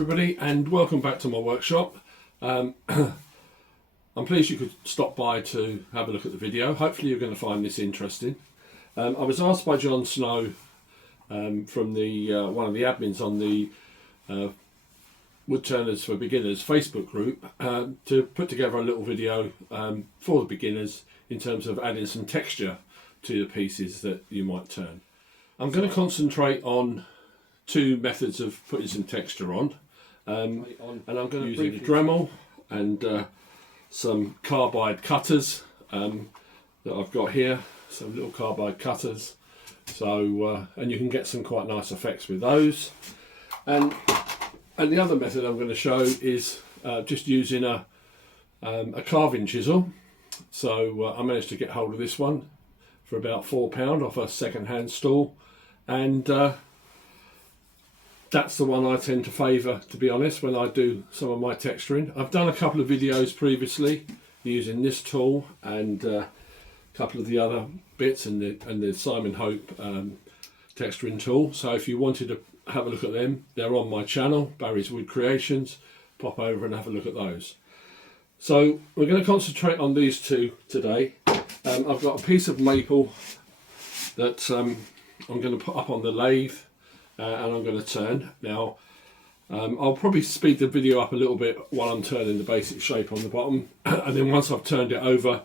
everybody, and welcome back to my workshop. I'm pleased you could stop by to have a look at the video. Hopefully you're going to find this interesting. I was asked by John Snow from the one of the admins on the Woodturners for Beginners Facebook group to put together a little video for the beginners in terms of adding some texture to the pieces that you might turn. I'm going to concentrate on two methods of putting some texture on, and I'm going to use a Dremel and some carbide cutters that I've got here, some little carbide cutters. So and you can get some quite nice effects with those. And the other method I'm going to show is just using a carving chisel. So I managed to get hold of this one for about £4 off a second-hand stall, and that's the one I tend to favour, to be honest, when I do some of my texturing. I've done a couple of videos previously using this tool and a couple of the other bits and the Simon Hope texturing tool. So if you wanted to have a look at them, they're on my channel, Barry's Wood Creations. Pop over and have a look at those. So we're going to concentrate on these two today. I've got a piece of maple that I'm going to put up on the lathe. And I'm going to turn. Now, I'll probably speed the video up a little bit while I'm turning the basic shape on the bottom. And then once I've turned it over,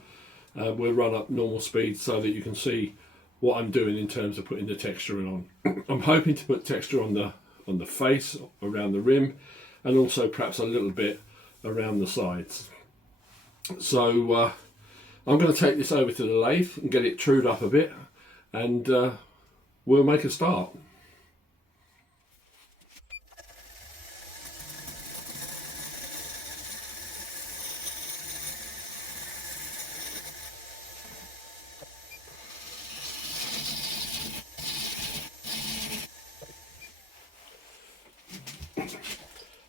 we'll run up normal speed so that you can see what I'm doing in terms of putting the texture on. I'm hoping to put texture on the face, around the rim, and also perhaps a little bit around the sides. So I'm going to take this over to the lathe and get it trued up a bit, and we'll make a start.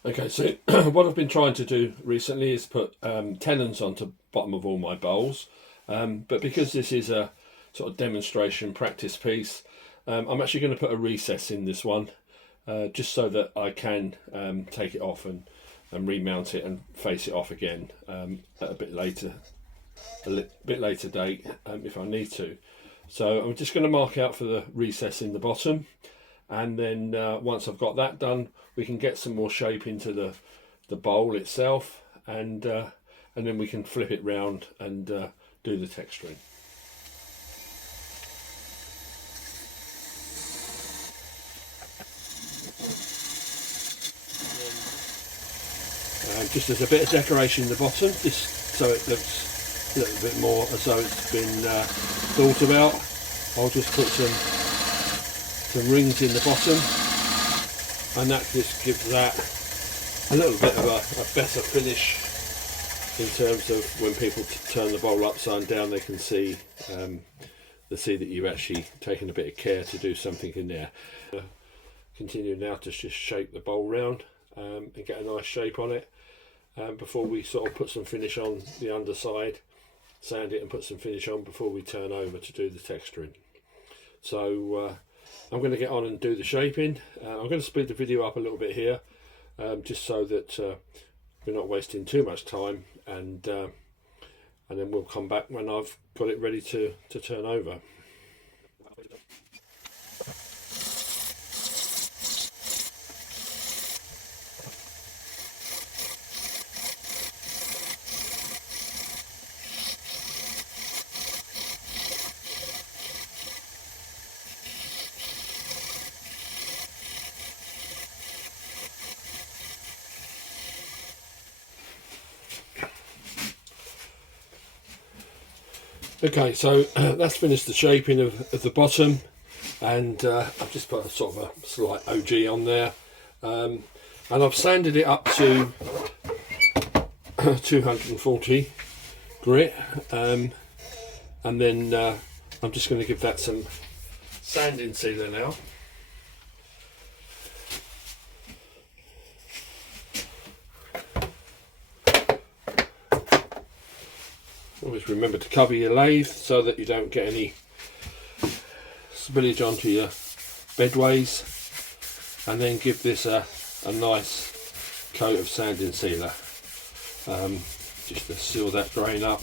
Okay, so what I've been trying to do recently is put tenons onto the bottom of all my bowls, but because this is a sort of demonstration practice piece, I'm actually going to put a recess in this one, just so that I can take it off and remount it and face it off again at a bit later date if I need to. So I'm just going to mark out for the recess in the bottom, and then once I've got that done, we can get some more shape into the bowl itself, and then we can flip it round and do the texturing. Just as a bit of decoration in the bottom, just so it looks a little bit more as though it's been thought about, I'll just put some rings in the bottom, and that just gives that a little bit of a better finish in terms of when people turn the bowl upside down, they can see that you've actually taken a bit of care to do something in there. Continue now to just shape the bowl round and get a nice shape on it before we sort of put some finish on the underside, sand it and put some finish on before we turn over to do the texturing. So I'm going to get on and do the shaping. I'm going to speed the video up a little bit here, just so that we're not wasting too much time, and then we'll come back when I've got it ready to turn over. Okay, so that's finished the shaping of the bottom, and I've just put a sort of a slight OG on there, and I've sanded it up to 240 grit, and then I'm just going to give that some sanding sealer now. Always remember to cover your lathe so that you don't get any spillage onto your bedways, and then give this a nice coat of sanding sealer, just to seal that grain up.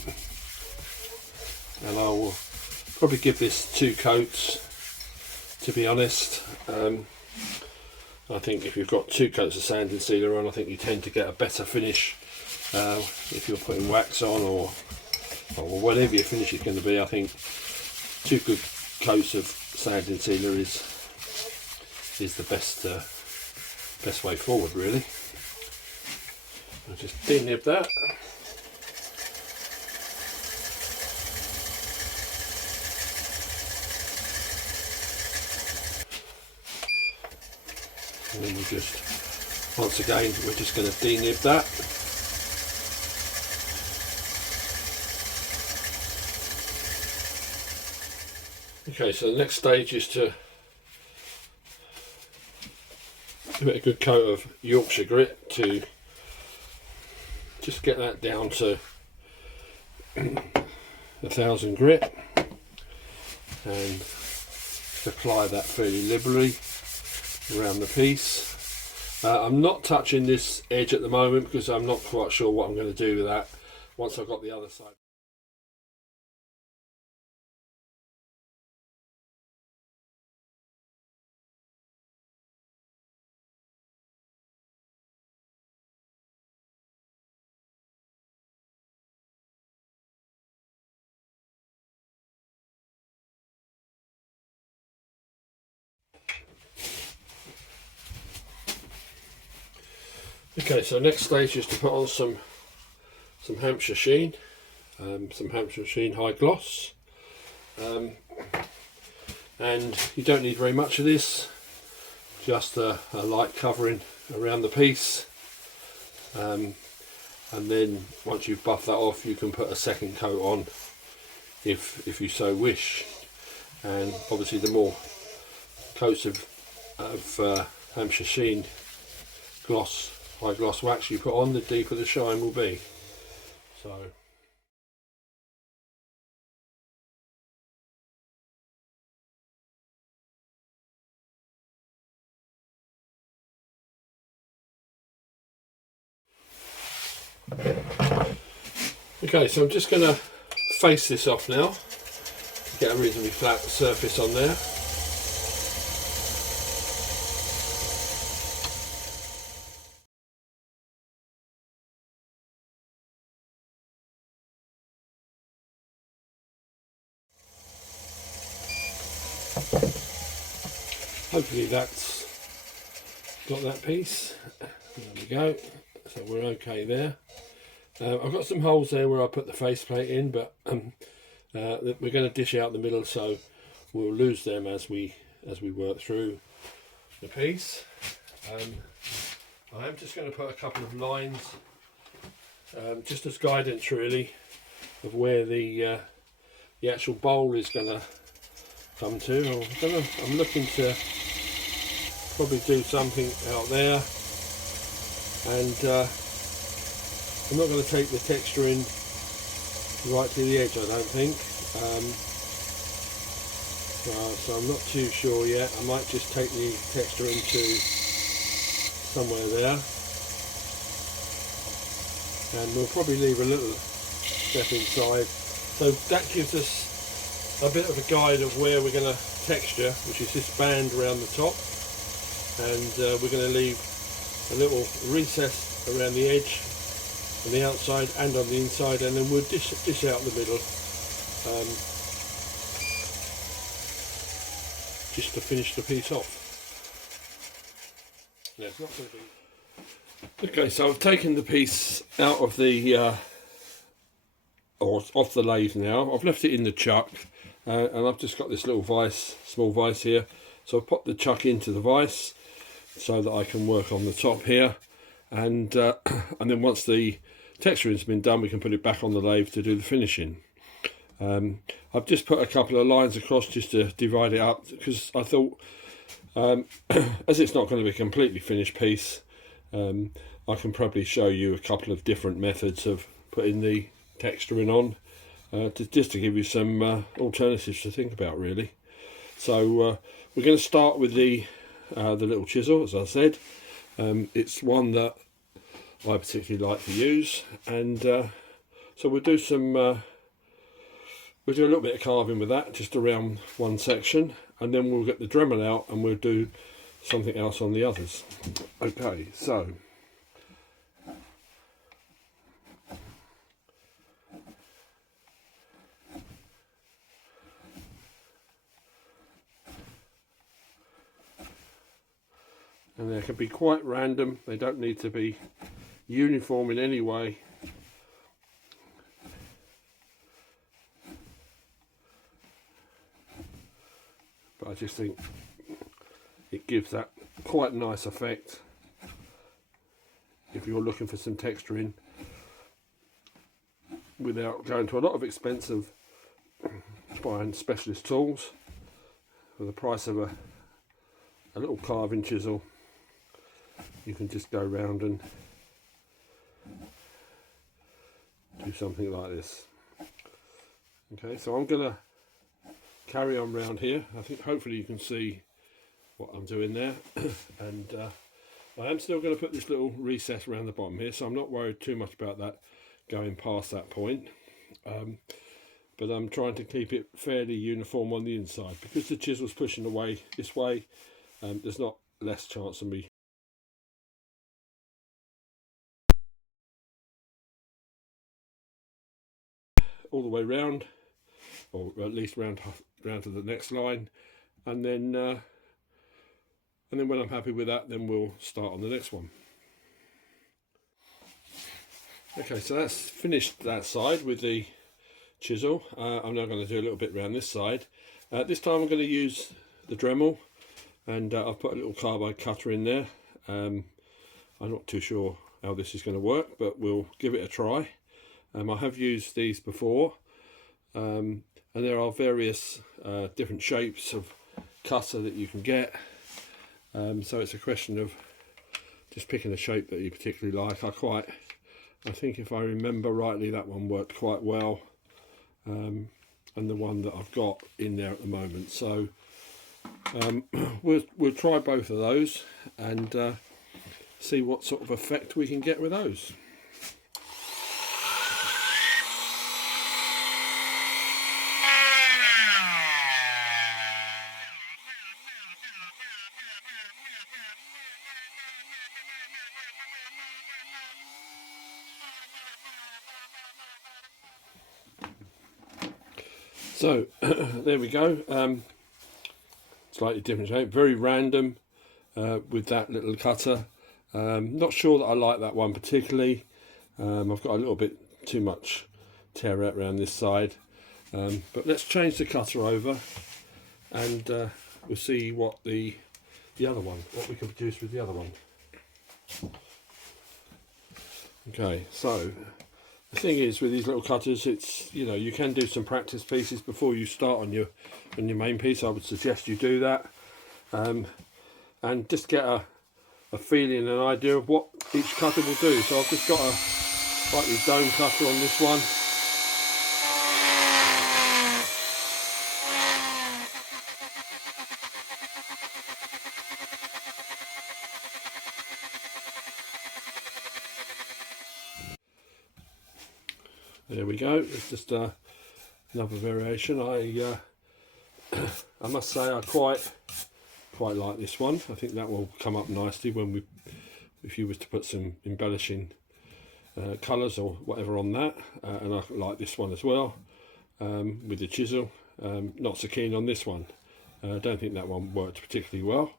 And I will probably give this 2 coats, to be honest. I think if you've got 2 coats of sanding sealer on, I think you tend to get a better finish if you're putting wax on or whatever your finish is going to be. I think 2 good coats of sanding sealer is the best way forward, really. I'll just denib that. And then we just, once again, we're just going to denib that. Okay, so the next stage is to give it a good coat of Yorkshire grit to just get that down to 1000 grit, and apply that fairly liberally around the piece. I'm not touching this edge at the moment because I'm not quite sure what I'm going to do with that once I've got the other side. Okay, so next stage is to put on some Hampshire Sheen, high gloss, and you don't need very much of this, just a light covering around the piece, and then once you've buffed that off, you can put a second coat on if you so wish. And obviously the more coats of Hampshire Sheen high gloss wax you put on, the deeper the shine will be. So okay, so I'm just going to face this off now, get a reasonably flat surface on there. Hopefully that's got that piece. There we go, so we're okay there. I've got some holes there where I put the faceplate in, but we're going to dish out the middle, so we'll lose them as we work through the piece. I am just going to put a couple of lines, just as guidance really, of where the actual bowl is going to come to. I'm looking to probably do something out there, and I'm not going to take the texture in right to the edge, I don't think. So I'm not too sure yet. I might just take the texture into somewhere there, and we'll probably leave a little step inside. So that gives us a bit of a guide of where we're going to texture, which is this band around the top, and we're going to leave a little recess around the edge on the outside and on the inside, and then we'll dish out the middle, just to finish the piece off. Yeah, it's not going to be... Okay, so I've taken the piece out of the or off the lathe now. I've left it in the chuck, and I've just got this little vise, small vise here. So I've popped the chuck into the vise so that I can work on the top here, and then once the texturing's been done, we can put it back on the lathe to do the finishing. I've just put a couple of lines across just to divide it up, because I thought, as it's not going to be a completely finished piece, I can probably show you a couple of different methods of putting the texturing on, just to give you some alternatives to think about, really. So we're going to start with the little chisel, as I said. It's one that I particularly like to use. And so we'll do some we'll do a little bit of carving with that, just around one section, and then we'll get the Dremel out and we'll do something else on the others. Okay, so and they can be quite random, they don't need to be uniform in any way. But I just think it gives that quite nice effect if you're looking for some texturing without going to a lot of expensive buying specialist tools. For the price of a little carving chisel, you can just go around and do something like this. Okay, so I'm gonna carry on round here. I think hopefully you can see what I'm doing there. And I am still going to put this little recess around the bottom here, so I'm not worried too much about that going past that point. But I'm trying to keep it fairly uniform on the inside, because the chisel's pushing away this way. There's not less chance of me all the way round, or at least round to the next line, and then when I'm happy with that, then we'll start on the next one. Okay, so that's finished that side with the chisel. I'm now going to do a little bit around this side. This time I'm going to use the Dremel, and I've put a little carbide cutter in there. I'm not too sure how this is going to work, but we'll give it a try. I have used these before, and there are various different shapes of cutter that you can get. So it's a question of just picking a shape that you particularly like. I think if I remember rightly, that one worked quite well, and the one that I've got in there at the moment. So we'll try both of those and see what sort of effect we can get with those. So there we go, slightly different shape, very random with that little cutter. Not sure that I like that one particularly. I've got a little bit too much tear out around this side, but let's change the cutter over and we'll see what the other one, what we can produce with the other one. Okay, so the thing is with these little cutters, it's, you know, you can do some practice pieces before you start on your main piece. I would suggest you do that, and just get a feeling, an idea of what each cutter will do. So I've just got a slightly dome cutter on this one. There we go. It's just another variation. I must say I quite like this one. I think that will come up nicely when if you was to put some embellishing colours or whatever on that. And I like this one as well with the chisel. Not so keen on this one. I don't think that one worked particularly well.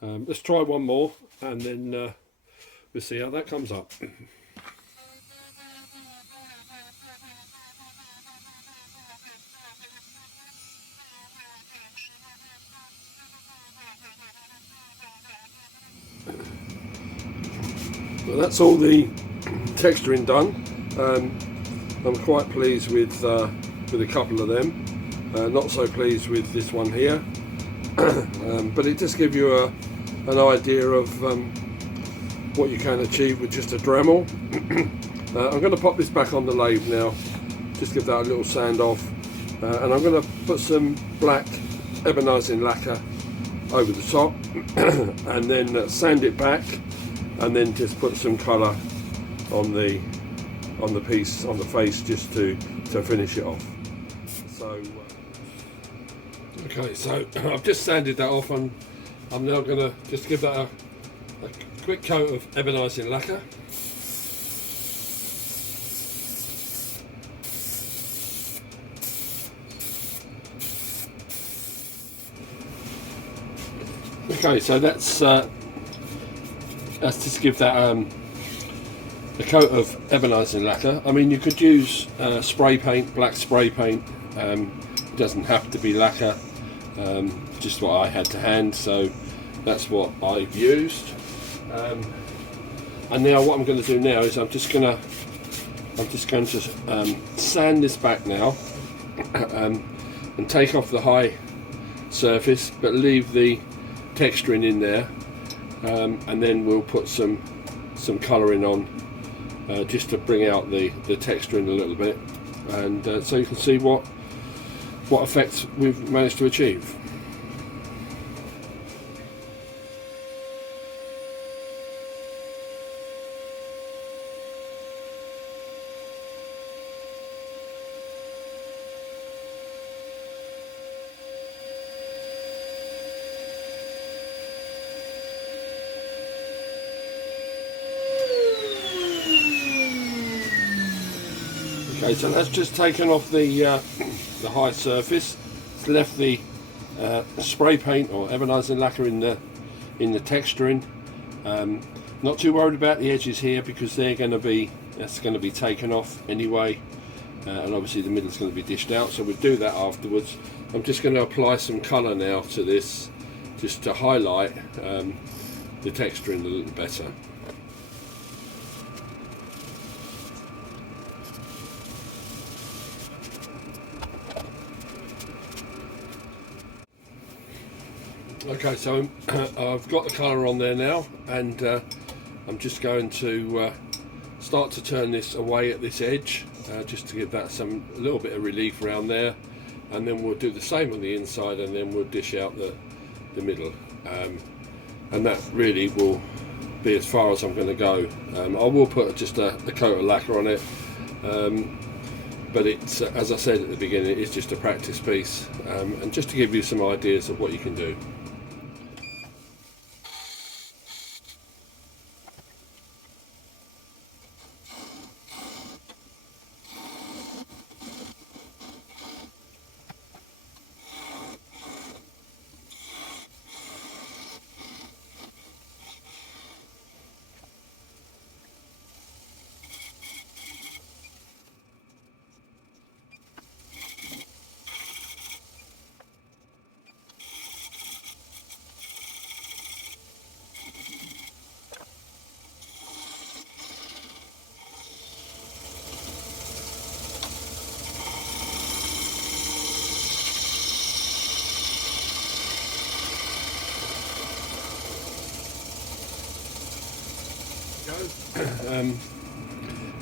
Let's try one more and then we'll see how that comes up. Well, that's all the texturing done. I'm quite pleased with a couple of them. Not so pleased with this one here, but it just gives you an idea of what you can achieve with just a Dremel. I'm going to pop this back on the lathe now, just give that a little sand off, and I'm going to put some black ebonising lacquer over the top and then sand it back, and then just put some colour on the piece, on the face, just to finish it off. So okay, so I've just sanded that off, and I'm now going to just give that a quick coat of ebonising lacquer. Okay, so that's just give that a coat of ebonising lacquer. I mean, you could use spray paint, black spray paint. It doesn't have to be lacquer. Just what I had to hand, so that's what I've used. And now what I'm going to do now is I'm just going to sand this back now, and take off the high surface, but leave the texturing in there, and then we'll put some colouring on, just to bring out the texturing a little bit, and so you can see what effects we've managed to achieve. Okay, so that's just taken off the high surface. It's left the spray paint or ebonising lacquer in the texturing. Not too worried about the edges here, because that's going to be taken off anyway, and obviously the middle is going to be dished out, so we'll do that afterwards. I'm just going to apply some colour now to this, just to highlight the texturing a little better. Okay, so I've got the colour on there now, and I'm just going to start to turn this away at this edge, just to give that a little bit of relief around there, and then we'll do the same on the inside, and then we'll dish out the middle, and that really will be as far as I'm going to go. I will put just a coat of lacquer on it, but it's, as I said at the beginning, it's just a practice piece, and just to give you some ideas of what you can do.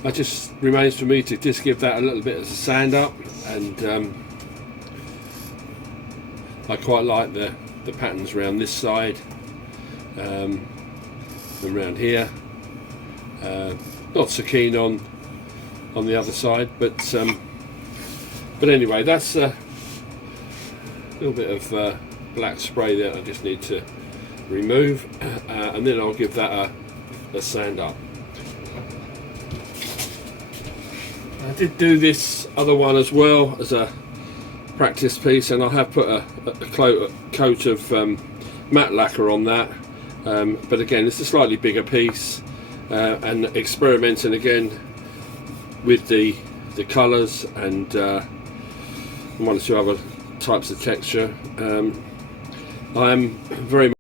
It just remains for me to just give that a little bit of a sand up, and I quite like the patterns around this side, and around here. Not so keen on the other side, but anyway, that's a little bit of black spray that I just need to remove, and then I'll give that a sand up. I did do this other one as well as a practice piece, and I have put a coat of matte lacquer on that, but again it's a slightly bigger piece, and experimenting again with the colours and one or two other types of texture. I am very